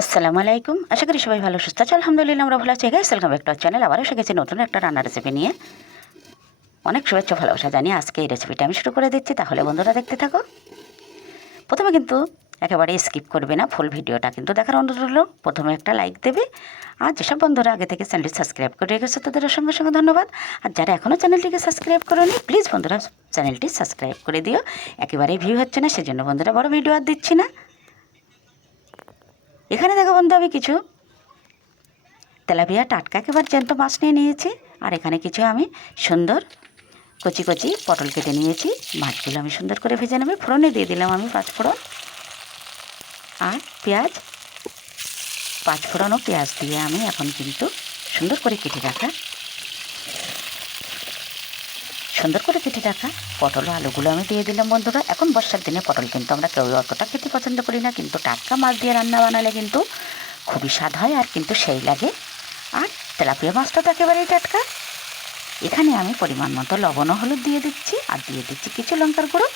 আসসালামু আলাইকুম। আশা করি সবাই ভালো, সুস্থ আছে। আলহামদুলিল্লাহ, আমরা ভালো আছি। Guys welcome back to channel আবার এসে নতুন একটা রান্নার রেসিপি নিয়ে। অনেক শুভেচ্ছা, ভালোবাসা জানিয়ে আজকে এই রেসিপিটা আমি শুরু করে দিচ্ছি। তাহলে বন্ধুরা দেখতে থাকো। প্রথমে কিন্তু একেবারে স্কিপ করবে না ফুল ভিডিওটা কিন্তু দেখার অনুরোধ হলো প্রথমে একটা লাইক দেবে। আর যেসব বন্ধুরা আগে থেকে চ্যানেলটি সাবস্ক্রাইব করে রেখেছে, তাদের সঙ্গে সঙ্গে ধন্যবাদ। আর যারা এখনও চ্যানেলটিকে সাবস্ক্রাইব করেনি প্লিজ বন্ধুরা চ্যানেলটি সাবস্ক্রাইব করে দিও। একেবারেই ভিউ হচ্ছে না, সেজন্য বন্ধুরা বড় ভিডিও আর দিচ্ছি না। এখানে দেখো বন্ধু আমি কিছু। তেলাপিয়া টাটকা একেবারে জ্যান্ত মাছ নিয়ে নিয়েছি, আর এখানে কিছু আমি সুন্দর কচি কচি পটল কেটে নিয়েছি। মাছগুলো আমি সুন্দর করে ভেজে নেবে, ফোড়নে দিয়ে দিলাম আমি পাঁচ ফোড়ন। আর পেঁয়াজ, পাঁচ ফোড়ন ও পেঁয়াজ দিয়ে আমি এখন কিন্তু সুন্দর করে কেটে রাখা সুন্দর করে কেটে রাখা পটল আলুগুলো আমি দিয়ে দিলাম বন্ধুরা। এখন বর্ষার দিনে পটল কিন্তু আমরা কেউ অতটা খেতে পছন্দ করি না, কিন্তু টাটকা মাছ দিয়ে রান্না বানালে কিন্তু খুবই স্বাদ হয় আর কিন্তু সেই লাগে। আর তেলাপিয়া মাছটা তো একেবারেই টাটকা। এখানে আমি পরিমাণ মতো লবণ হলুদ দিয়ে দিচ্ছি আর দিয়ে দিচ্ছি কিছু লঙ্কার গুঁড়ো।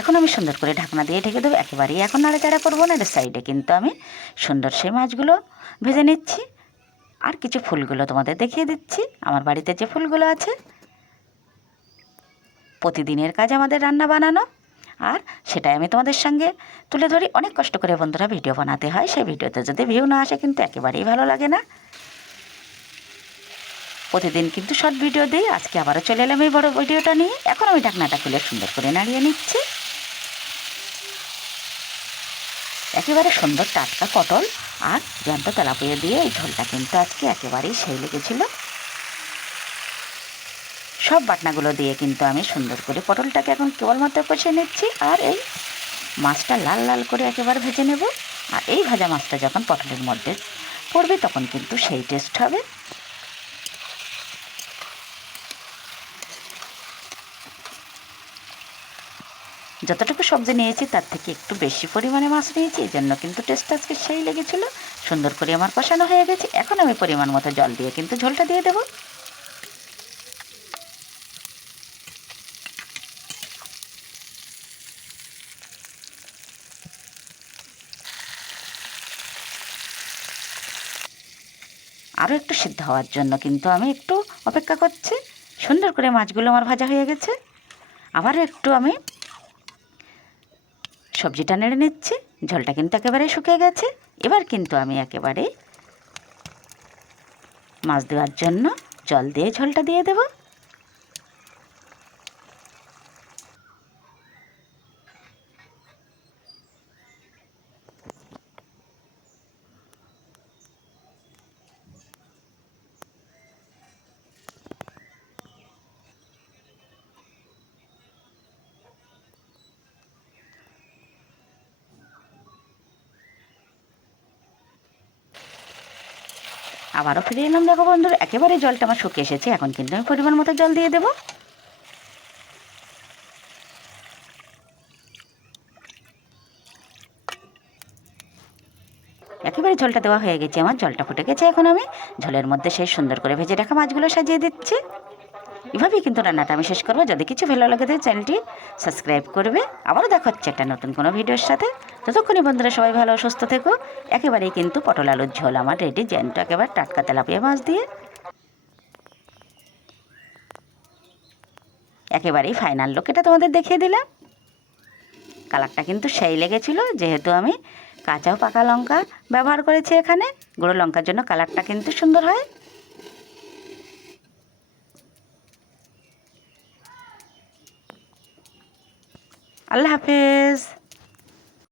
এখন আমি সুন্দর করে ঢাকনা দিয়ে ঢেকে দেবো, একেবারেই এখন নাড়াচাড়া করব না সাইডে কিন্তু আমি সুন্দর সেই মাছগুলো ভেজে নিচ্ছি। আর কিছু ফুলগুলো তোমাদের দেখিয়ে দিচ্ছি। আমার বাড়িতে যে ফুলগুলো আছে প্রতিদিনের কাজ আমাদের রান্না বানানো। আর সেটাই আমি তোমাদের সঙ্গে তুলে ধরি। অনেক কষ্ট করে বন্ধুরা ভিডিও বানাতে হয়। সেই ভিডিওতে যদি ভিউ না আসে কিন্তু একেবারেই ভালো লাগে না। প্রতিদিন কিন্তু শর্ট ভিডিও দিই। আজকে আবারও চলে এলাম এই বড় ভিডিওটা নিয়ে। এখন আমি ঢাকনাটা খুলে সুন্দর করে নাড়িয়ে নিচ্ছি। একেবারে সুন্দর টাটকা পটল আর জ্যান্ত তেলাপিয়া দিয়ে এই ঝোলটা কিন্তু আজকে একেবারেই সেই লেগেছিলো। সব বাটনাগুলো দিয়ে কিন্তু আমি সুন্দর করে পটলটাকে এখন কেবলমাত্র কষিয়ে নিচ্ছি, আর এই মাছটা লাল লাল করে একেবারে ভেজে নেব। আর এই ভাজা মাছটা যখন পটলের মধ্যে পড়বে, তখন কিন্তু সেই টেস্ট হবে। যতটুকু সবজি নিয়েছি, তার থেকে একটু বেশি পরিমাণে মাছ নিয়েছি, এই জন্য কিন্তু টেস্ট আজকে সেই লেগেছিলো। সুন্দর করে আমার কষানো হয়ে গেছে। এখন আমি পরিমাণ মতো জল দিয়ে কিন্তু ঝোলটা দিয়ে দেবো। আরও একটু সিদ্ধ হওয়ার জন্য, কিন্তু আমি একটু অপেক্ষা করছি। সুন্দর করে মাছগুলো আমার ভাজা হয়ে গেছে। আবারও একটু আমি সবজিটা নেড়ে নিচ্ছি, ঝোলটা কিন্তু একেবারে শুকিয়ে গেছে। এবার কিন্তু আমি একেবারে মাছ দেওয়ার জন্য জল দিয়ে ঝোলটা দিয়ে দেবো। আবারও ফিরে এলাম দেখো বন্ধুরা, একেবারে জলটা আমার শুকিয়ে এসেছে, এখন কিন্তু আমি পরিমাণ মতো জল দিয়ে দেবো। একেবারে জলটা দেওয়া হয়ে গেছে আমার, জলটা ফুটে গেছে এখন আমি, ঝোলের মধ্যে সেই সুন্দর করে ভেজে রাখা মাছগুলো সাজিয়ে দিচ্ছি। এভাবেই কিন্তু রান্নাটা আমি শেষ করব। যদি কিছু ভালো লাগে তাহলে চ্যানেলটি সাবস্ক্রাইব করবে। আবারও দেখা হচ্ছে একটা নতুন কোনো ভিডিওর সাথে। ততক্ষণই বন্ধুরা সবাই ভালো, সুস্থ থেকো। একেবারেই কিন্তু পটল আলুর ঝোল আমার রেডি জ্যান্ত একেবারে টাটকা তেলাপিয়া মাছ দিয়ে। একেবারেই ফাইনাল লোক এটা তোমাদের দেখিয়ে দিলাম। কালারটা কিন্তু সেই লেগেছিলো, যেহেতু আমি কাঁচা ও পাকা লঙ্কা ব্যবহার করেছি এখানে। গুঁড়ো লঙ্কার জন্য কালারটা কিন্তু সুন্দর হয়। আল্লাহ হাফেজ।